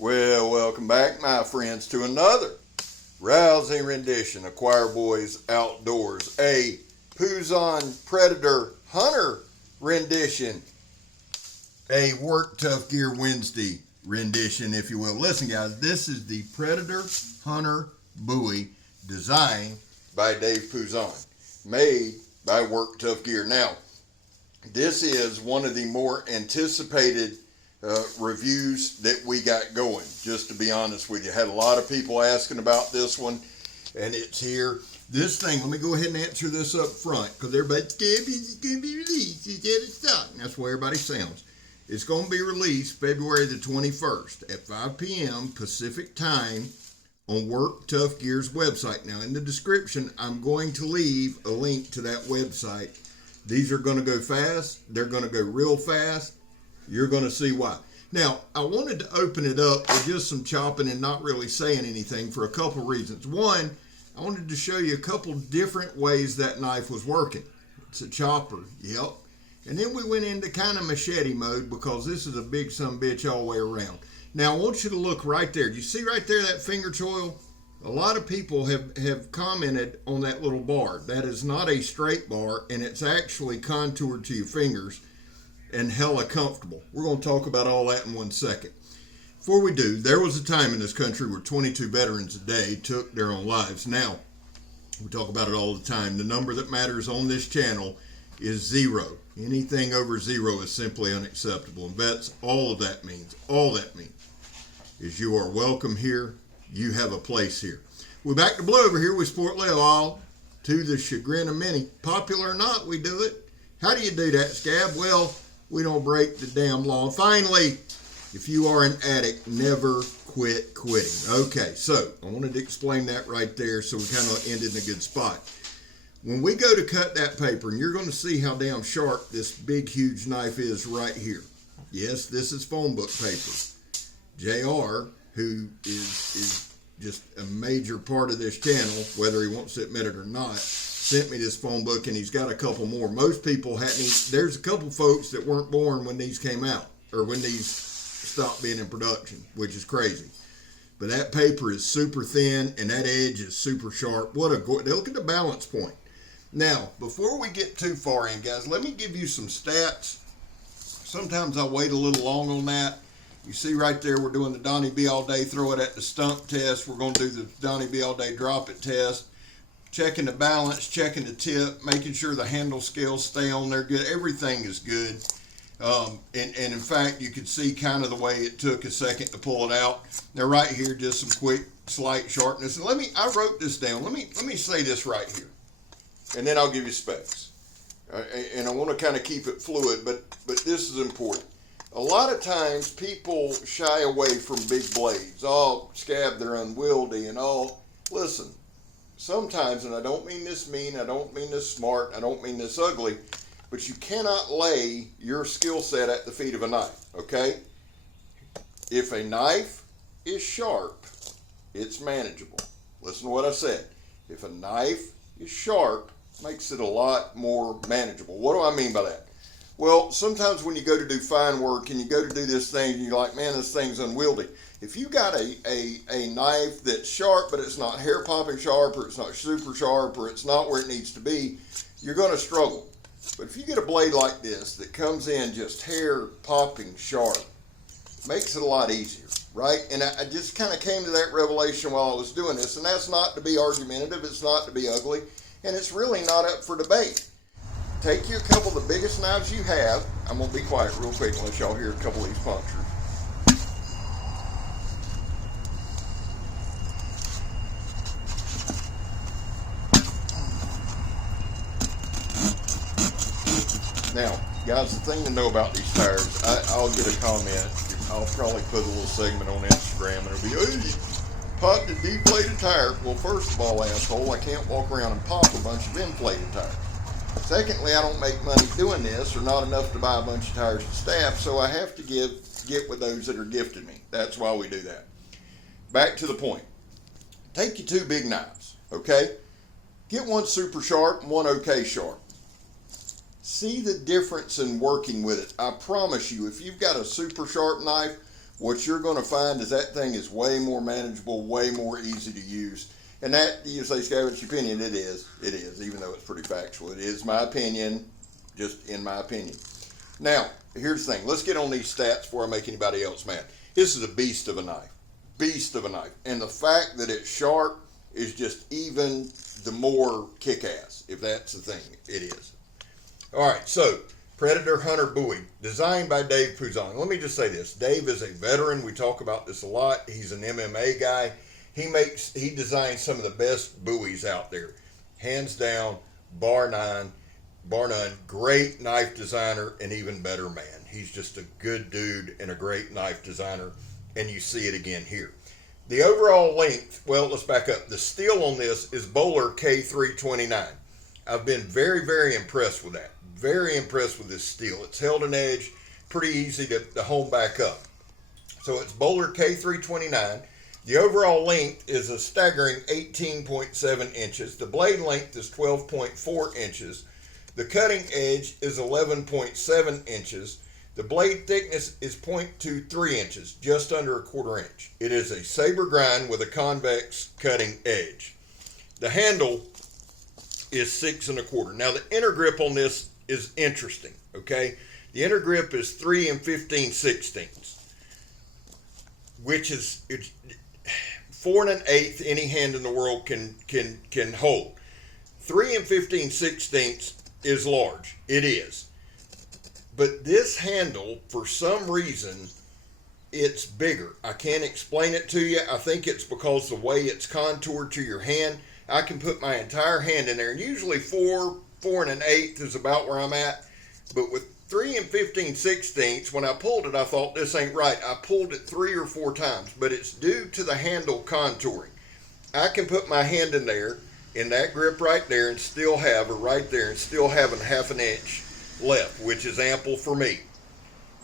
Well, welcome back, my friends, to another rousing rendition of Choir Boys Outdoors, a PUZON Predator Hunter rendition, a Work Tough Gear Wednesday rendition, if you will. Listen, guys, this is the Predator Hunter Bowie designed by Dave PUZON, made by Work Tough Gear. Now, this is one of the more anticipated reviews that we got going, just to be honest with you. Had a lot of people asking about this one, and it's here. This thing, let me go ahead and answer this up front, because everybody's it's going to be released. It's out of stock. That's where everybody sounds. It's going to be released February the 21st at 5 p.m. Pacific time on Work Tough Gear's website. Now, in the description, I'm going to leave a link to that website. These are going to go fast. They're going to go real fast. You're going to see why. Now, I wanted to open it up with just some chopping and not really saying anything for a couple reasons. One, I wanted to show you a couple different ways that knife was working. It's a chopper, yep. And then we went into kind of machete mode because this is a big sumbitch all the way around. Now, I want you to look right there. Do you see right there that finger choil? A lot of people have commented on that little bar. That is not a straight bar, and it's actually contoured to your fingers and hella comfortable. We're going to talk about all that in 1 second. Before we do, there was a time in this country where 22 veterans a day took their own lives. Now, we talk about it all the time. The number that matters on this channel is 0. Anything over 0 is simply unacceptable. And vets, all that means is you are welcome here. You have a place here. We're back to blue over here with Sport Leal, to the chagrin of many. Popular or not, we do it. How do you do that, Scab? Well, we don't break the damn law. And finally, if you are an addict, never quit quitting. Okay, so I wanted to explain that right there so we kind of ended in a good spot. When we go to cut that paper, and you're going to see how damn sharp this big, huge knife is right here. Yes, this is phone book paper. JR, who is just a major part of this channel, whether he wants to admit it or not, sent me this phone book, and he's got a couple more. Most people hadn't. There's a couple folks that weren't born when these came out, or when these stopped being in production, which is crazy. But that paper is super thin, and that edge is super sharp. What a look at the balance point. Now, before we get too far in, guys, let me give you some stats. Sometimes I wait a little long on that. You see right there, we're doing the Donnie B all day, throw it at the stump test. We're going to do the Donnie B all day drop it test. Checking the balance, checking the tip, making sure the handle scales stay on there good. Everything is good. And in fact, you can see kind of the way it took a second to pull it out. Now right here, just some quick, slight sharpness. And I wrote this down. Let me say this right here, and then I'll give you specs. And I want to kind of keep it fluid, but this is important. A lot of times people shy away from big blades. Oh, Scab, they're unwieldy and all. Listen. Sometimes, and I don't mean this mean, I don't mean this smart, I don't mean this ugly, but you cannot lay your skill set at the feet of a knife, okay? If a knife is sharp, it's manageable. Listen to what I said. If a knife is sharp, makes it a lot more manageable. What do I mean by that? Well, sometimes when you go to do fine work and you go to do this thing and you're like, man, this thing's unwieldy. If you got a knife that's sharp, but it's not hair popping sharp, or it's not super sharp, or it's not where it needs to be, you're going to struggle. But if you get a blade like this that comes in just hair popping sharp, it makes it a lot easier, right? And I just kind of came to that revelation while I was doing this, and that's not to be argumentative, it's not to be ugly, and it's really not up for debate. Take you a couple of the biggest knives you have. I'm going to be quiet real quick and let y'all hear a couple of these punctures. Now, guys, the thing to know about these tires, I'll get a comment. I'll probably put a little segment on Instagram, and it'll be, oh, you popped a deflated tire. Well, first of all, asshole, I can't walk around and pop a bunch of inflated tires. Secondly, I don't make money doing this, or not enough to buy a bunch of tires to staff, so I have to get with those that are gifted me. That's why we do that. Back to the point. Take your two big knives, okay? Get one super sharp and one okay sharp. See the difference in working with it. I promise you, if you've got a super sharp knife, what you're going to find is that thing is way more manageable, way more easy to use. And that, you say, Scott, what's your opinion? It is, even though it's pretty factual. It is my opinion, just in my opinion. Now, here's the thing. Let's get on these stats before I make anybody else mad. This is a beast of a knife. Beast of a knife. And the fact that it's sharp is just even the more kick-ass, if that's the thing. It is. All right, so Predator Hunter Bowie, designed by Dave PUZON. Let me just say this. Dave is a veteran. We talk about this a lot. He's an MMA guy. He designs some of the best buoys out there. Hands down, bar none. Great knife designer and even better man. He's just a good dude and a great knife designer, and you see it again here. The overall length, well, let's back up. The steel on this is Bowler K329. I've been very, very impressed with that. Very impressed with this steel. It's held an edge, pretty easy to hone back up. So it's Bowler K329. The overall length is a staggering 18.7 inches. The blade length is 12.4 inches. The cutting edge is 11.7 inches. The blade thickness is 0.23 inches, just under a quarter inch. It is a saber grind with a convex cutting edge. The handle is 6 1/4. Now the inner grip on this is interesting, okay? The inner grip is 3 15/16, which is 4 1/8 any hand in the world can hold. 3 15/16 is large. It is. But this handle, for some reason, it's bigger. I can't explain it to you. I think it's because the way it's contoured to your hand. I can put my entire hand in there, and usually 4 1/8 is about where I'm at. But with 3 15/16, when I pulled it, I thought, this ain't right. I pulled it 3 or 4 times, but it's due to the handle contouring. I can put my hand in there, in that grip right there, and still have, or right there, and still have a 1/2 inch left, which is ample for me.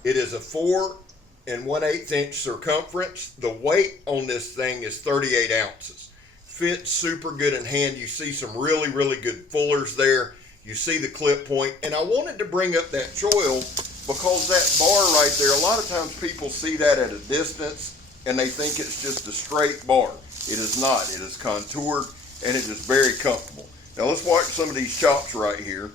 It is a 4 1/8 inch circumference. The weight on this thing is 38 ounces. Fits super good in hand. You see some really, really good fullers there. You see the clip point. And I wanted to bring up that choil because that bar right there, a lot of times people see that at a distance and they think it's just a straight bar. It is not. It is contoured and it is very comfortable. Now let's watch some of these chops right here.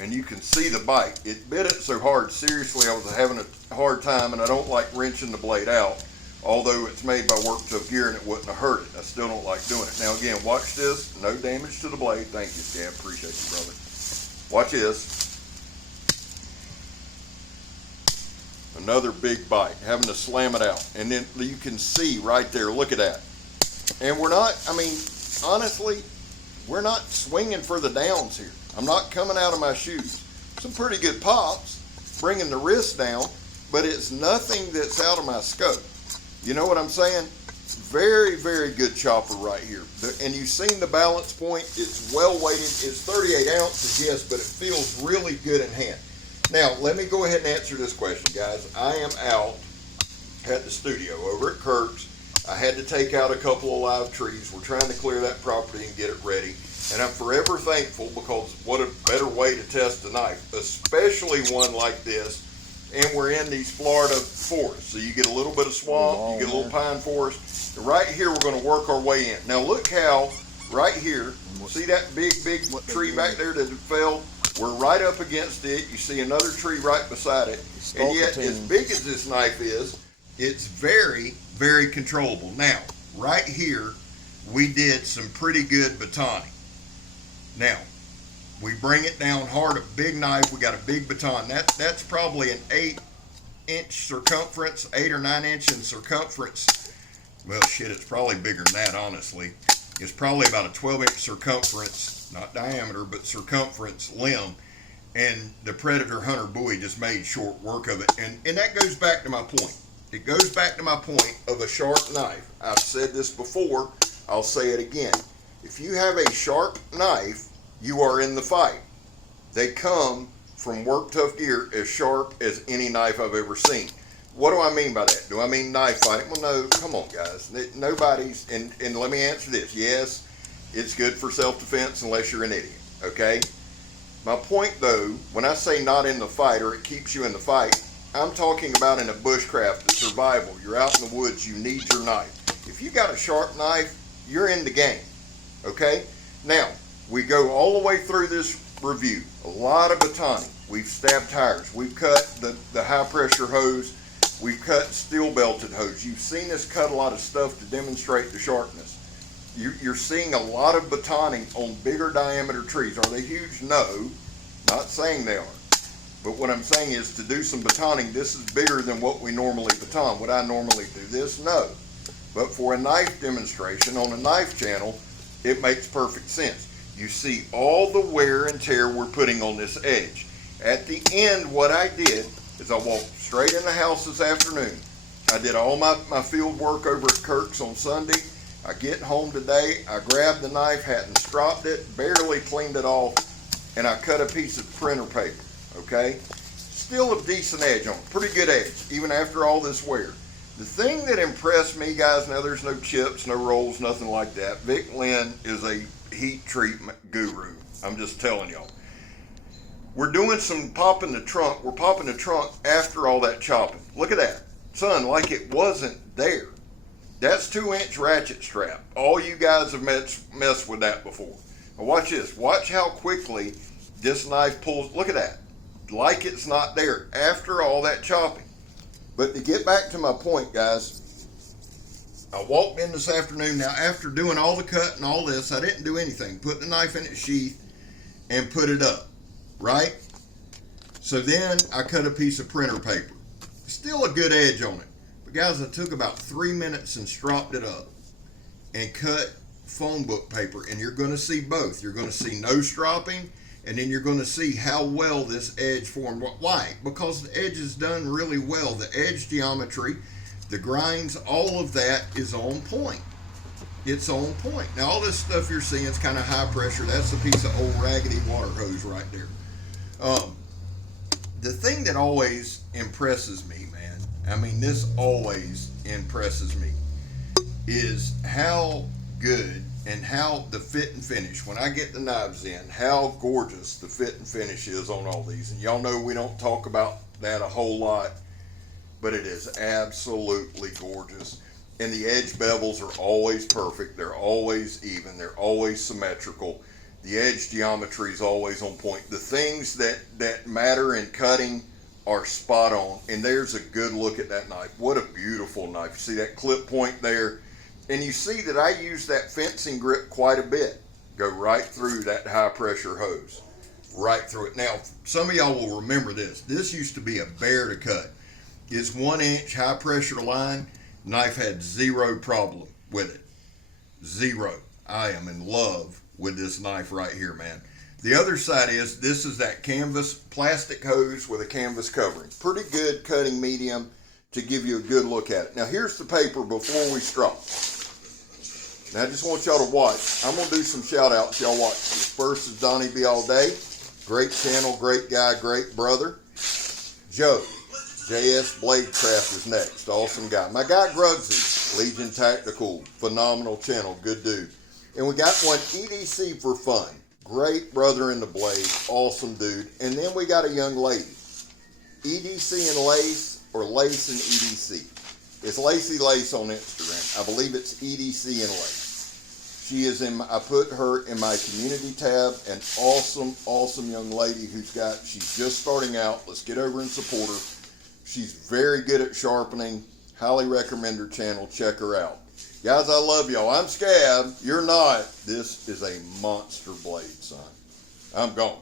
And you can see the bite. It bit it so hard, seriously, I was having a hard time, and I don't like wrenching the blade out. Although it's made by Work Tough gear and it wouldn't have hurt it. I still don't like doing it. Now again, watch this. No damage to the blade. Thank you, Scab. Appreciate you, brother. Watch this. Another big bite. Having to slam it out. And then you can see right there. Look at that. And we're not, I mean, honestly, we're not swinging for the downs here. I'm not coming out of my shoes. Some pretty good pops, bringing the wrist down, but it's nothing that's out of my scope. You know what I'm saying? Very, very good chopper right here. And you've seen the balance point. It's well weighted. It's 38 ounces, yes, but it feels really good in hand. Now, let me go ahead and answer this question, guys. I am out at the studio over at Kirk's. I had to take out a couple of live trees. We're trying to clear that property and get it ready. And I'm forever thankful because what a better way to test a knife, especially one like this. And we're in these Florida forests. So you get a little bit of swamp, you get a little pine forest. And right here, we're going to work our way in. Now look how, right here, see that big tree back there that fell? We're right up against it. You see another tree right beside it. And yet, as big as this knife is, it's very, very controllable. Now, right here, we did some pretty good batoning. Now, we bring it down hard, a big knife, we got a big baton. That's probably an 8-inch circumference, 8 or 9 inch in circumference. Well, shit, it's probably bigger than that, honestly. It's probably about a 12-inch circumference, not diameter, but circumference limb. And the Predator Hunter Bowie just made short work of it. And that goes back to my point. It goes back to my point of a sharp knife. I've said this before, I'll say it again. If you have a sharp knife, you are in the fight. They come from Work Tough gear as sharp as any knife I've ever seen. What do I mean by that? Do I mean knife fighting? Well, no, come on, guys. Nobody's, and let me answer this. Yes, it's good for self-defense unless you're an idiot, okay? My point though, when I say not in the fight or it keeps you in the fight, I'm talking about in a bushcraft, a survival. You're out in the woods, you need your knife. If you got a sharp knife, you're in the game, okay? Now, we go all the way through this review. A lot of batoning. We've stabbed tires. We've cut the high pressure hose. We've cut steel belted hose. You've seen us cut a lot of stuff to demonstrate the sharpness. You're seeing a lot of batoning on bigger diameter trees. Are they huge? No, not saying they are. But what I'm saying is to do some batoning, this is bigger than what we normally baton. Would I normally do this? No. But for a knife demonstration on a knife channel, it makes perfect sense. You see all the wear and tear we're putting on this edge. At the end, what I did is I walked straight in the house this afternoon. I did all my field work over at Kirk's on Sunday. I get home today, I grabbed the knife, hadn't stropped it, barely cleaned it off, and I cut a piece of printer paper, okay? Still a decent edge on it, pretty good edge, even after all this wear. The thing that impressed me, guys, now there's no chips, no rolls, nothing like that. Vic Lynn is a heat treatment guru, I'm just telling y'all. We're doing some popping the trunk, we're popping the trunk after all that chopping. Look at that, son, like it wasn't there. That's 2-inch ratchet strap. All you guys have messed with that before. Now watch this. Watch how quickly this knife pulls. Look at that. Like it's not there after all that chopping. But to get back to my point, guys, I walked in this afternoon. Now, after doing all the cut and all this, I didn't do anything. Put the knife in its sheath and put it up, right? So then I cut a piece of printer paper. Still a good edge on it. But guys, I took about 3 minutes and stropped it up and cut phone book paper, and you're going to see both. You're going to see no stropping, and then you're going to see how well this edge formed. Why? Because the edge is done really well. The edge geometry, the grinds, all of that is on point. It's on point. Now, all this stuff you're seeing is kind of high pressure. That's a piece of old raggedy water hose right there. The thing that always impresses me, man, I mean, this always impresses me, is how good and how the fit and finish, when I get the knives in, how gorgeous the fit and finish is on all these. And y'all know we don't talk about that a whole lot, but it is absolutely gorgeous. And the edge bevels are always perfect. They're always even. They're always symmetrical. The edge geometry is always on point. The things that matter in cutting are spot on. And there's a good look at that knife. What a beautiful knife. You see that clip point there? And you see that I use that fencing grip quite a bit. Go right through that high pressure hose. Right through it. Now, some of y'all will remember this. This used to be a bear to cut. It's 1-inch high pressure line. Knife had zero problem with it. Zero. I am in love with this knife right here, man. The other side is, this is that canvas plastic hose with a canvas covering. Pretty good cutting medium to give you a good look at it. Now here's the paper before we strop. Now I just want y'all to watch. I'm going to do some shout outs. Y'all watch this. First is Donnie B All Day. Great channel, great guy, great brother. Joe, JS Bladecraft is next. Awesome guy. My guy Grugsy, Legion Tactical. Phenomenal channel, good dude. And we got one EDC for fun. Great brother in the blade, awesome dude. And then we got a young lady. EDC and Lace, or Lace and EDC. It's Lacey Lace on Instagram. I believe it's EDC and Lace. She is in, I put her in my community tab. An awesome, awesome young lady she's just starting out. Let's get over and support her. She's very good at sharpening. Highly recommend her channel. Check her out. Guys, I love y'all. I'm Scab. You're not. This is a monster blade, son. I'm gone.